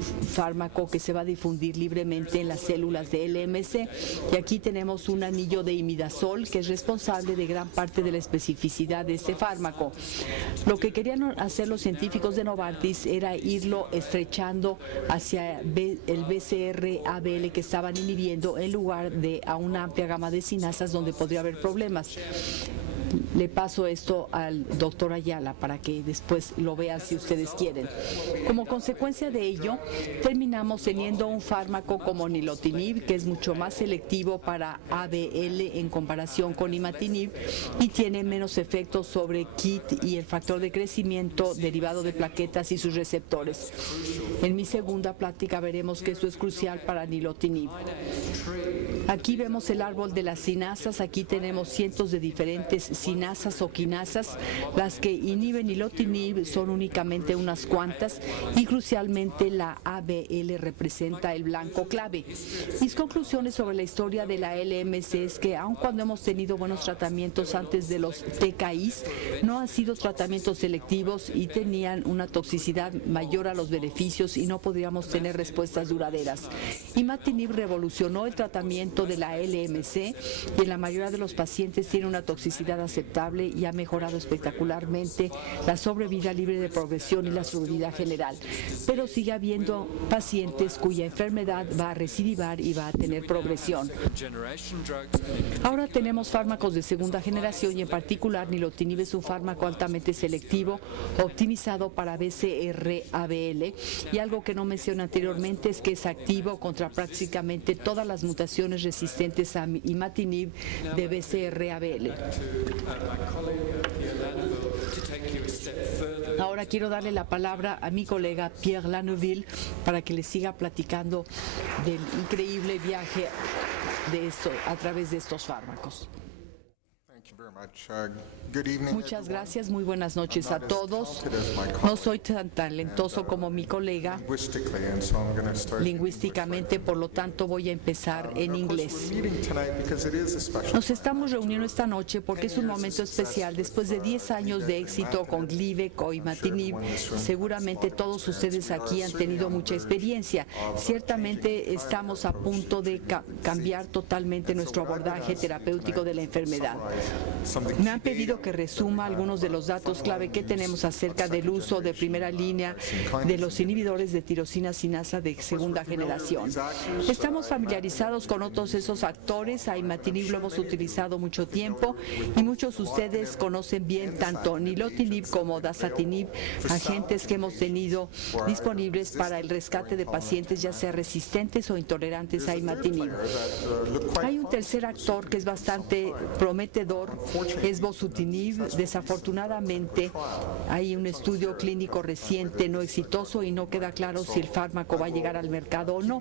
fármaco que se va a difundir libremente en las células de LMC. Y aquí tenemos un anillo de imidazol que es responsable de gran parte de la especificidad de este fármaco. Lo que querían hacer los científicos de Novartis era irlo estrechando hacia el BCR-ABL que estaban inhibiendo en lugar de a una amplia gama de sinasas donde podría haber problemas. Le paso esto al doctor Ayala para que después lo vean si ustedes quieren. Como consecuencia de ello, terminamos teniendo un fármaco como nilotinib, que es mucho más selectivo para ABL en comparación con imatinib y tiene menos efectos sobre KIT y el factor de crecimiento derivado de plaquetas y sus receptores. En mi segunda plática veremos que esto es crucial para nilotinib. Aquí vemos el árbol de las sinasas. Aquí tenemos cientos de diferentes sinasas o quinasas. Las que inhiben nilotinib son únicamente unas cuantas y crucialmente la ABL representa el blanco clave. Mis conclusiones sobre la historia de la LMC es que aun cuando hemos tenido buenos tratamientos antes de los TKIs, no han sido tratamientos selectivos y tenían una toxicidad mayor a los beneficios y no podríamos tener respuestas duraderas. Imatinib revolucionó el tratamiento de la LMC y en la mayoría de los pacientes tiene una toxicidad aceptable y ha mejorado espectacularmente la sobrevida libre de progresión y la sobrevida general. Pero sigue habiendo pacientes cuya enfermedad va a recidivar y va a tener progresión. Ahora tenemos fármacos de segunda generación y en particular nilotinib es un fármaco altamente selectivo, optimizado para BCR-ABL y algo que no mencioné anteriormente es que es activo contra prácticamente todas las mutaciones resistentes a imatinib de BCR-ABL. Ahora quiero darle la palabra a mi colega Pierre Laneuville para que les siga platicando del increíble viaje de esto, a través de estos fármacos. Muchas gracias, muy buenas noches a todos. No soy tan talentoso como mi colega lingüísticamente, por lo tanto voy a empezar en inglés. Nos estamos reuniendo esta noche porque es un momento especial. Después de 10 años de éxito con Glivec o imatinib, seguramente todos ustedes aquí han tenido mucha experiencia. Ciertamente estamos a punto de cambiar totalmente nuestro abordaje terapéutico de la enfermedad. Me han pedido que resuma algunos de los datos clave que tenemos acerca del uso de primera línea de los inhibidores de tirosina sinasa de segunda generación. Estamos familiarizados con otros esos actores. A imatinib lo hemos utilizado mucho tiempo y muchos de ustedes conocen bien tanto nilotinib como dasatinib, agentes que hemos tenido disponibles para el rescate de pacientes ya sea resistentes o intolerantes a imatinib. Hay un tercer actor que es bastante prometedor, es bosutinib. Desafortunadamente hay un estudio clínico reciente no exitoso y no queda claro si el fármaco va a llegar al mercado o no.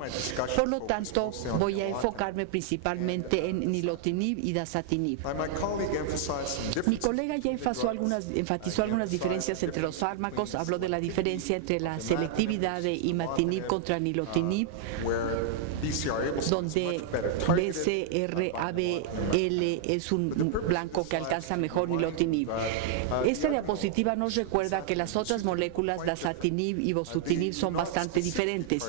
Por lo tanto, voy a enfocarme principalmente en nilotinib y dasatinib. Mi colega ya enfatizó algunas diferencias entre los fármacos. Habló de la diferencia entre la selectividad de imatinib contra nilotinib, donde BCR-ABL es un blanco que alcanza mejor nilotinib. Esta diapositiva nos recuerda que las otras moléculas, dasatinib y bosutinib, son bastante diferentes.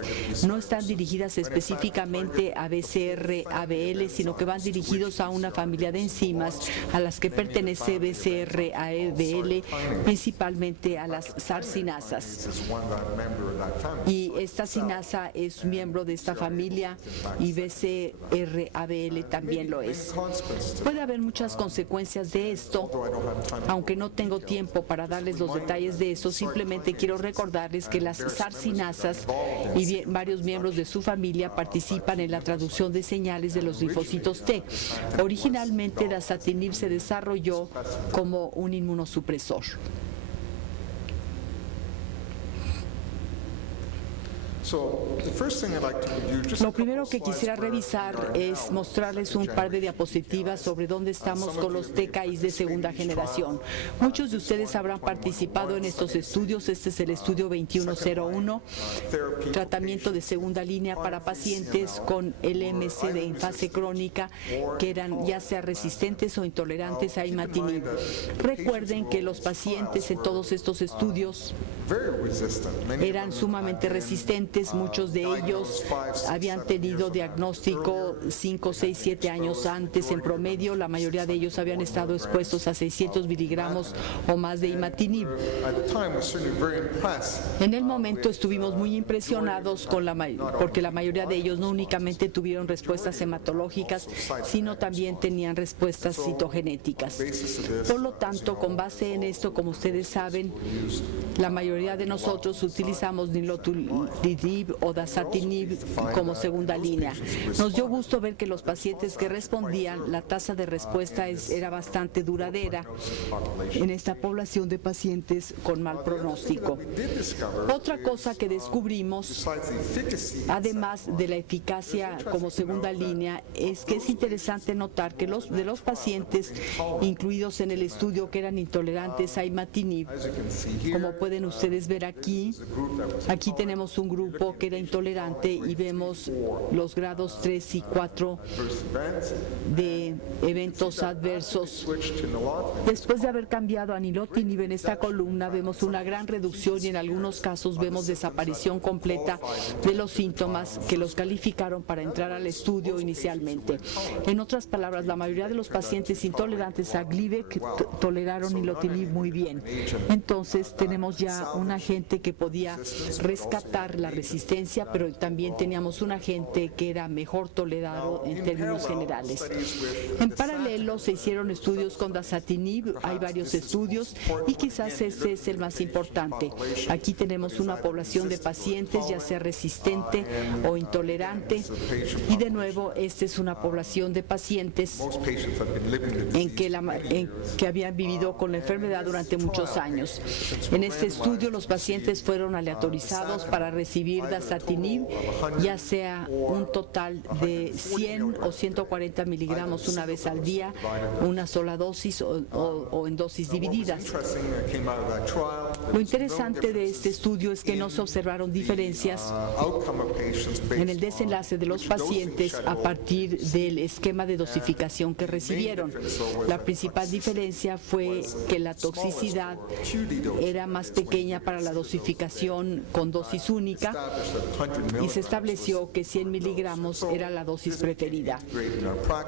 No están dirigidas específicamente a BCR-ABL, sino que van dirigidos a una familia de enzimas a las que pertenece BCR-ABL, principalmente a las sarsinasas. Y esta sinasa es miembro de esta familia y BCR-ABL también lo es. Puede haber muchas consecuencias de esto, aunque no tengo tiempo para darles los detalles de esto. Simplemente quiero recordarles que las sarsinasas y varios miembros de su familia participan en la traducción de señales de los linfocitos T. Originalmente, dasatinib se desarrolló como un inmunosupresor. Lo primero que quisiera revisar es mostrarles un par de diapositivas sobre dónde estamos con los TKIs de segunda generación. Muchos de ustedes habrán participado en estos estudios. Este es el estudio 2101, tratamiento de segunda línea para pacientes con LMC en fase crónica que eran ya sea resistentes o intolerantes a imatinib. Recuerden que los pacientes en todos estos estudios eran sumamente resistentes pacientes, muchos de ellos habían tenido diagnóstico 5, 6, 7 años antes. En promedio, la mayoría de ellos habían estado expuestos a 600 miligramos o más de imatinib. En el momento estuvimos muy impresionados porque la mayoría de ellos no únicamente tuvieron respuestas hematológicas, sino también tenían respuestas citogenéticas. Por lo tanto, con base en esto, como ustedes saben, la mayoría de nosotros utilizamos nilotinib o dasatinib como segunda línea. Nos dio gusto ver que los pacientes que respondían, la tasa de respuesta era bastante duradera en esta población de pacientes con mal pronóstico. Otra cosa que descubrimos, además de la eficacia como segunda línea, es que es interesante notar que de los pacientes incluidos en el estudio que eran intolerantes a imatinib, como pueden ustedes ver aquí tenemos un grupo que era intolerante y vemos los grados 3 y 4 de eventos adversos. Después de haber cambiado a nilotinib en esta columna, vemos una gran reducción y en algunos casos vemos desaparición completa de los síntomas que los calificaron para entrar al estudio inicialmente. En otras palabras, la mayoría de los pacientes intolerantes a Gleevec toleraron nilotinib muy bien. Entonces tenemos ya un agente que podía rescatar la resistencia, pero también teníamos un agente que era mejor tolerado en términos generales. En paralelo se hicieron estudios con dasatinib, hay varios estudios y quizás este es el más importante. Aquí tenemos una población de pacientes, ya sea resistente o intolerante, y de nuevo esta es una población de pacientes que habían vivido con la enfermedad durante muchos años. En este estudio los pacientes fueron aleatorizados para recibir dasatinib, ya sea un total de 100 o 140 miligramos una vez al día, una sola dosis o en dosis divididas. Lo interesante de este estudio es que no se observaron diferencias en el desenlace de los pacientes a partir del esquema de dosificación que recibieron. La principal diferencia fue que la toxicidad era más pequeña para la dosificación con dosis única y se estableció que 100 miligramos era la dosis preferida.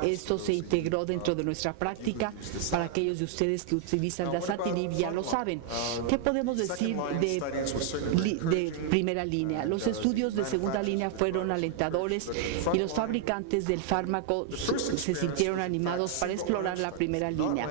Esto se integró dentro de nuestra práctica. Para aquellos de ustedes que utilizan dasatinib ya lo saben. ¿Qué podemos decir de primera línea? Los estudios de segunda línea fueron alentadores y los fabricantes del fármaco se sintieron animados para explorar la primera línea.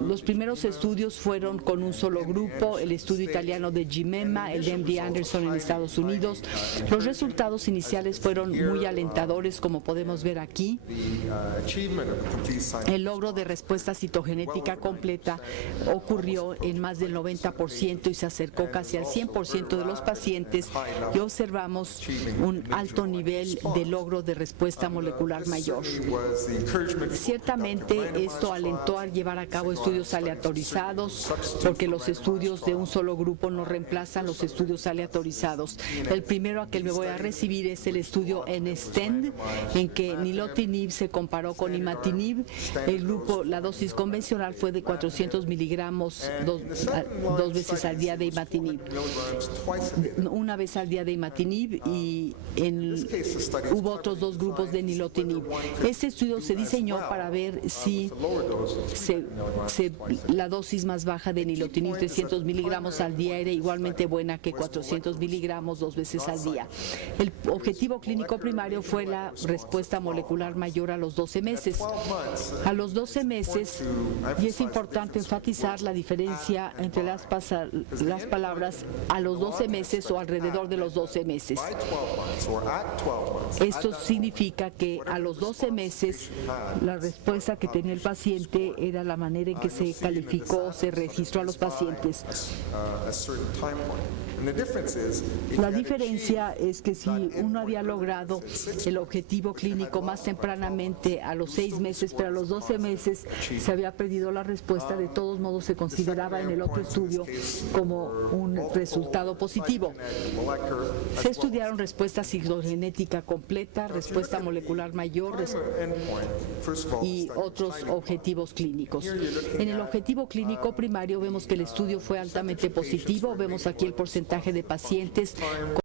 Los primeros estudios fueron con un solo grupo, el estudio italiano de Gimema, el de MD Anderson en Estados Unidos. Los resultados iniciales fueron muy alentadores, como podemos ver aquí. El logro de respuesta citogenética completa ocurrió en más del 90% y se acercó casi al 100% de los pacientes y observamos un alto nivel de logro de respuesta molecular mayor. Ciertamente esto alentó a llevar a cabo estudios aleatorizados, porque los estudios de un solo grupo no reemplazan los estudios aleatorizados. El primero a que me voy a recibir es el estudio en STEND, en que nilotinib se comparó con imatinib. El grupo, la dosis convencional fue de 400 miligramos dos veces al día de imatinib, una vez al día de imatinib, y hubo otros dos grupos de nilotinib. Este estudio se diseñó para ver si la dosis más baja de nilotinib, 300 miligramos al día, era igualmente buena que 400 miligramos dos veces al día. El objetivo clínico primario fue la respuesta molecular mayor a los 12 meses. A los 12 meses, y es importante enfatizar la diferencia entre las palabras a los 12 meses o alrededor de los 12 meses. Esto significa que a los 12 meses la respuesta que tenía el paciente era la manera en que se calificó, se registró a los pacientes. La diferencia es que si uno había logrado el objetivo clínico más tempranamente a los 6 meses, pero a los 12 meses se había perdido la respuesta, de todos modos se consideraba en el otro estudio como un resultado positivo. Se estudiaron respuesta citogenética completa, respuesta molecular mayor y otros objetivos clínicos. En el objetivo clínico primario vemos que el estudio fue altamente positivo. Vemos aquí el porcentaje porcentaje de pacientes